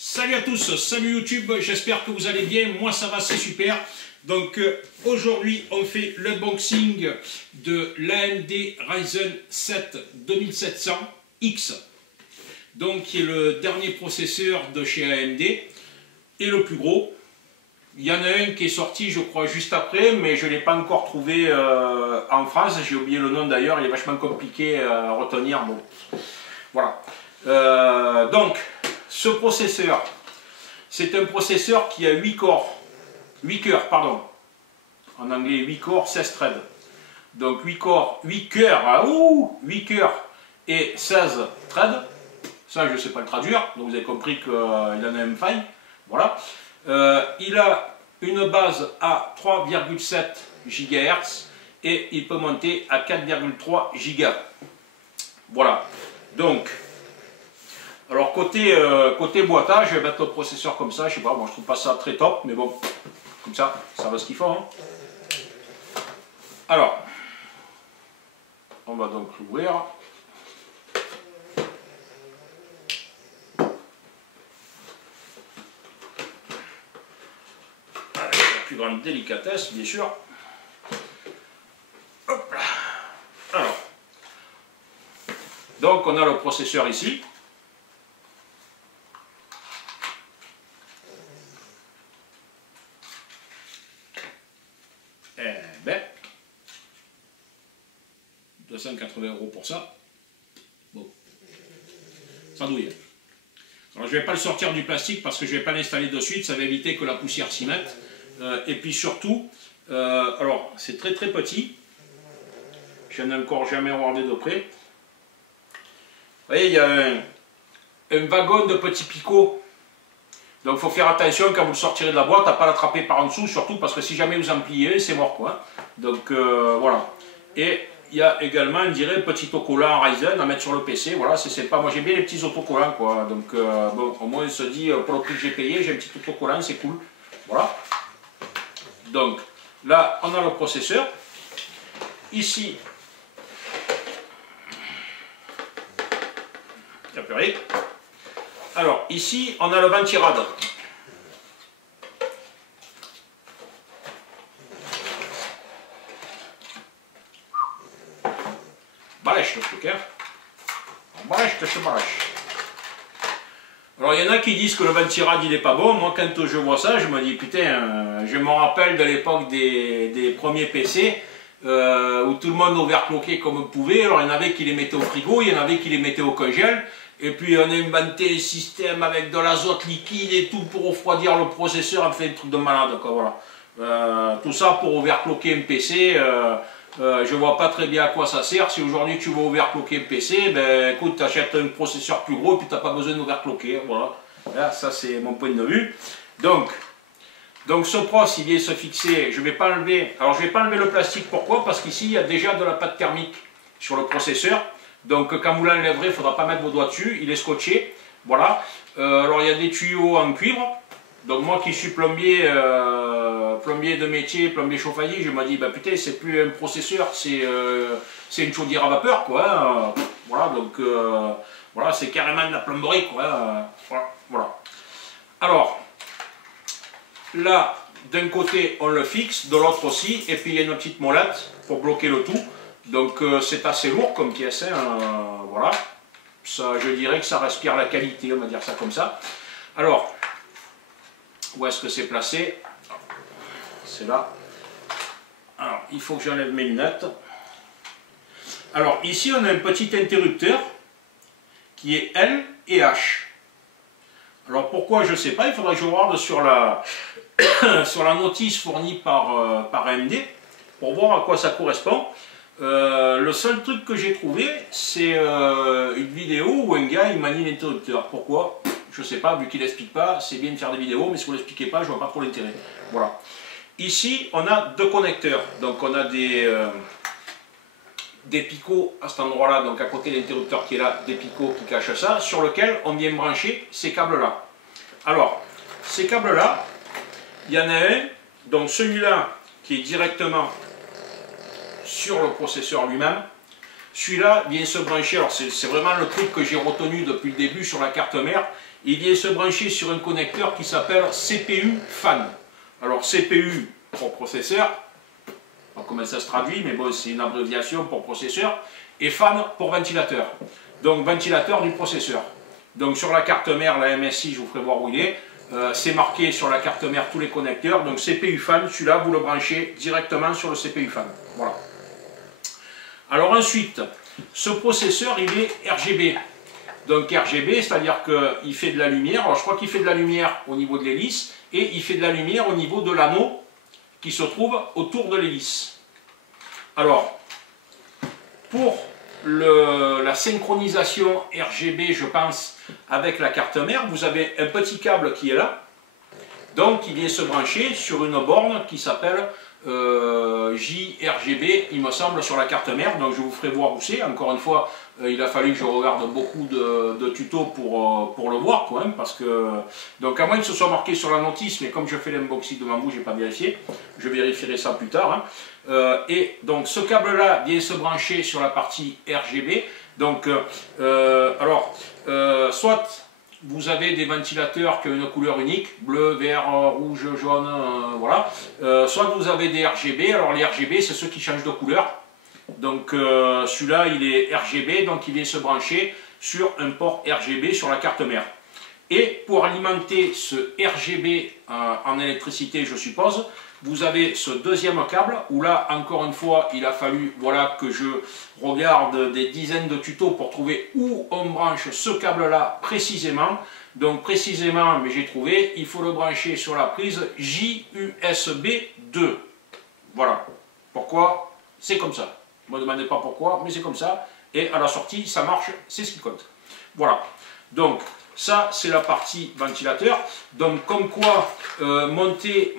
Salut à tous, salut YouTube, j'espère que vous allez bien, moi ça va, c'est super. Donc aujourd'hui on fait l'unboxing de l'AMD Ryzen 7 2700X, donc qui est le dernier processeur de chez AMD et le plus gros. Il y en a un qui est sorti je crois juste après, mais je ne l'ai pas encore trouvé en France, j'ai oublié le nom d'ailleurs, il est vachement compliqué à retenir, bon voilà. Donc ce processeur, c'est un processeur qui a 8 cœurs, pardon. En anglais, 8 corps, 16 threads. Donc 8 cœurs et 16 threads. Ça, je ne sais pas le traduire, donc vous avez compris qu'il en a un faille. Voilà. Il a une base à 3,7 GHz et il peut monter à 4,3 GHz. Voilà. Donc, alors côté boîtage, je vais mettre le processeur comme ça, je sais pas, moi je trouve pas ça très top, mais bon, comme ça va ce qu'il faut. Hein. Alors, on va donc l'ouvrir. Avec la plus grande délicatesse, bien sûr. Hop là. Alors, donc on a le processeur ici. Eh ben, 280 € pour ça. Bon, ça douille. Alors je ne vais pas le sortir du plastique parce que je ne vais pas l'installer de suite, ça va éviter que la poussière s'y mette. Et puis surtout, alors c'est très petit, je n'ai encore jamais regardé de près. Vous voyez, il y a un wagon de petits picots. Donc il faut faire attention quand vous le sortirez de la boîte à ne pas l'attraper par en dessous, surtout parce que si jamais vous en pliez, c'est mort quoi. Donc voilà. Et il y a également, on dirait, un petit autocollant Ryzen à mettre sur le PC. Voilà, c'est sympa. Moi j'aime bien les petits autocollants quoi. Donc bon, au moins on se dit, pour le prix que j'ai payé, j'ai un petit autocollant, c'est cool. Voilà. Donc là, on a le processeur. Ici, il n'y a plus rien. Alors, ici, on a le ventirad. Balèche le truc, hein. Balèche de chez balèche. Alors, il y en a qui disent que le ventirad, il n'est pas bon. Moi, quand je vois ça, je me dis, putain, je me rappelle de l'époque des premiers PC, où tout le monde overclockait comme il pouvait. Alors, il y en avait qui les mettaient au frigo, il y en avait qui les mettaient au congèle. Et puis on a inventé un système avec de l'azote liquide et tout pour refroidir le processeur, on fait un truc de malade quoi, voilà. Tout ça pour overclocker un PC, je vois pas très bien à quoi ça sert. Si aujourd'hui tu veux overclocker un PC, ben écoute, tu achètes un processeur plus gros et puis tu n'as pas besoin d'overclocker, voilà. Là, ça c'est mon point de vue. Donc ce pros il vient se fixer, je vais pas enlever, alors je vais pas enlever le plastique, pourquoi? Parce qu'ici il y a déjà de la pâte thermique sur le processeur. Donc quand vous l'enlèverez, il ne faudra pas mettre vos doigts dessus, il est scotché, voilà. Alors il y a des tuyaux en cuivre, donc moi qui suis plombier, plombier de métier, plombier chauffaillier, je me dis, bah putain, c'est plus un processeur, c'est une chaudière à vapeur, quoi. Voilà, donc voilà, c'est carrément de la plomberie, quoi. Voilà. Alors, là, d'un côté, on le fixe, de l'autre aussi, et puis il y a une petite molette pour bloquer le tout. Donc c'est assez lourd comme pièce, hein, voilà. Ça, je dirais que ça respire la qualité, on va dire ça comme ça. Alors, où est-ce que c'est placé? C'est là. Alors, il faut que j'enlève mes lunettes. Alors, ici, on a un petit interrupteur qui est L et H. Alors, pourquoi, je ne sais pas, il faudrait que je regarde sur la, sur la notice fournie par AMD pour voir à quoi ça correspond. Le seul truc que j'ai trouvé, c'est une vidéo où un gars il manie l'interrupteur. Pourquoi? Je sais pas, vu qu'il n'explique pas, c'est bien de faire des vidéos, mais si vous ne l'expliquez pas, je vois pas trop l'intérêt. Voilà. Ici, on a deux connecteurs. Donc on a des picots à cet endroit-là, donc à côté de l'interrupteur qui est là, des picots qui cachent ça, sur lequel on vient brancher ces câbles-là. Alors, ces câbles-là, il y en a un, donc celui-là qui est directement sur le processeur lui-même. Celui-là vient se brancher, alors c'est vraiment le truc que j'ai retenu depuis le début sur la carte mère, il vient se brancher sur un connecteur qui s'appelle CPU fan. Alors CPU pour processeur, pas comment ça se traduit, mais bon, c'est une abréviation pour processeur, et fan pour ventilateur. Donc ventilateur du processeur. Donc sur la carte mère, la MSI, je vous ferai voir où il est. C'est marqué sur la carte mère tous les connecteurs. Donc CPU fan, celui-là, vous le branchez directement sur le CPU fan. Voilà. Alors ensuite, ce processeur, il est RGB. Donc RGB, c'est-à-dire qu'il fait de la lumière. Alors je crois qu'il fait de la lumière au niveau de l'hélice et il fait de la lumière au niveau de l'anneau qui se trouve autour de l'hélice. Alors, pour la synchronisation RGB, je pense, avec la carte mère, vous avez un petit câble qui est là. Donc il vient se brancher sur une borne qui s'appelle JRGB, il me semble, sur la carte mère. Donc je vous ferai voir où c'est. Encore une fois, il a fallu que je regarde beaucoup de tutos pour le voir quand même, parce que, donc à moins que ce soit marqué sur la notice, mais comme je fais l'unboxing devant vous, je n'ai pas vérifié, je vérifierai ça plus tard. Hein. Et donc ce câble là vient se brancher sur la partie RGB. Donc soit vous avez des ventilateurs qui ont une couleur unique, bleu, vert, rouge, jaune, voilà. Soit vous avez des RGB. Alors les RGB, c'est ceux qui changent de couleur. Donc celui-là, il est RGB, donc il vient se brancher sur un port RGB sur la carte mère. Et pour alimenter ce RGB en électricité, je suppose, vous avez ce deuxième câble, où là, encore une fois, il a fallu que je regarde des dizaines de tutos pour trouver où on branche ce câble-là précisément. Donc précisément, mais j'ai trouvé, il faut le brancher sur la prise JUSB 2. Voilà. Pourquoi? C'est comme ça. Ne me demandez pas pourquoi, mais c'est comme ça. Et à la sortie, ça marche, c'est ce qui compte. Voilà. Donc, ça, c'est la partie ventilateur. Donc, comme quoi, monter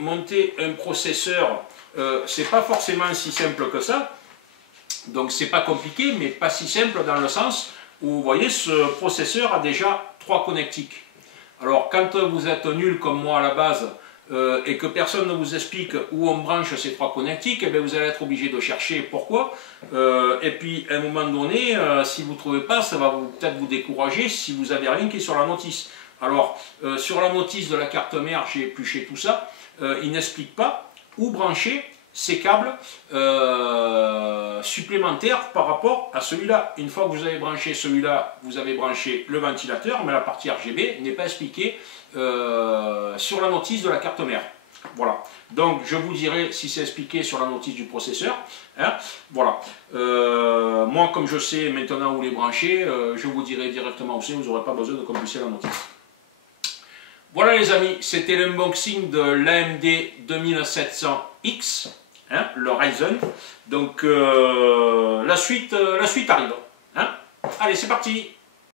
un processeur, c'est pas forcément si simple que ça. Donc, c'est pas compliqué, mais pas si simple dans le sens où, vous voyez, ce processeur a déjà 3 connectiques. Alors, quand vous êtes nul comme moi à la base, et que personne ne vous explique où on branche ces 3 connectiques, eh bien vous allez être obligé de chercher pourquoi. Et puis à un moment donné, si vous ne trouvez pas, ça va peut-être vous décourager si vous n'avez rien qui est sur la notice. Alors sur la notice de la carte mère, j'ai épluché tout ça. Il n'explique pas où brancher ces câbles supplémentaires par rapport à celui-là. Une fois que vous avez branché celui-là, vous avez branché le ventilateur, mais la partie RGB n'est pas expliquée sur la notice de la carte mère. Voilà. Donc je vous dirai si c'est expliqué sur la notice du processeur. Hein. Voilà. Moi, comme je sais maintenant où les brancher, je vous dirai directement où c'est, vous n'aurez pas besoin de compulser la notice. Voilà les amis, c'était l'unboxing de l'AMD 2700X, hein, le Ryzen. Donc la suite arrive. Hein. Allez, c'est parti.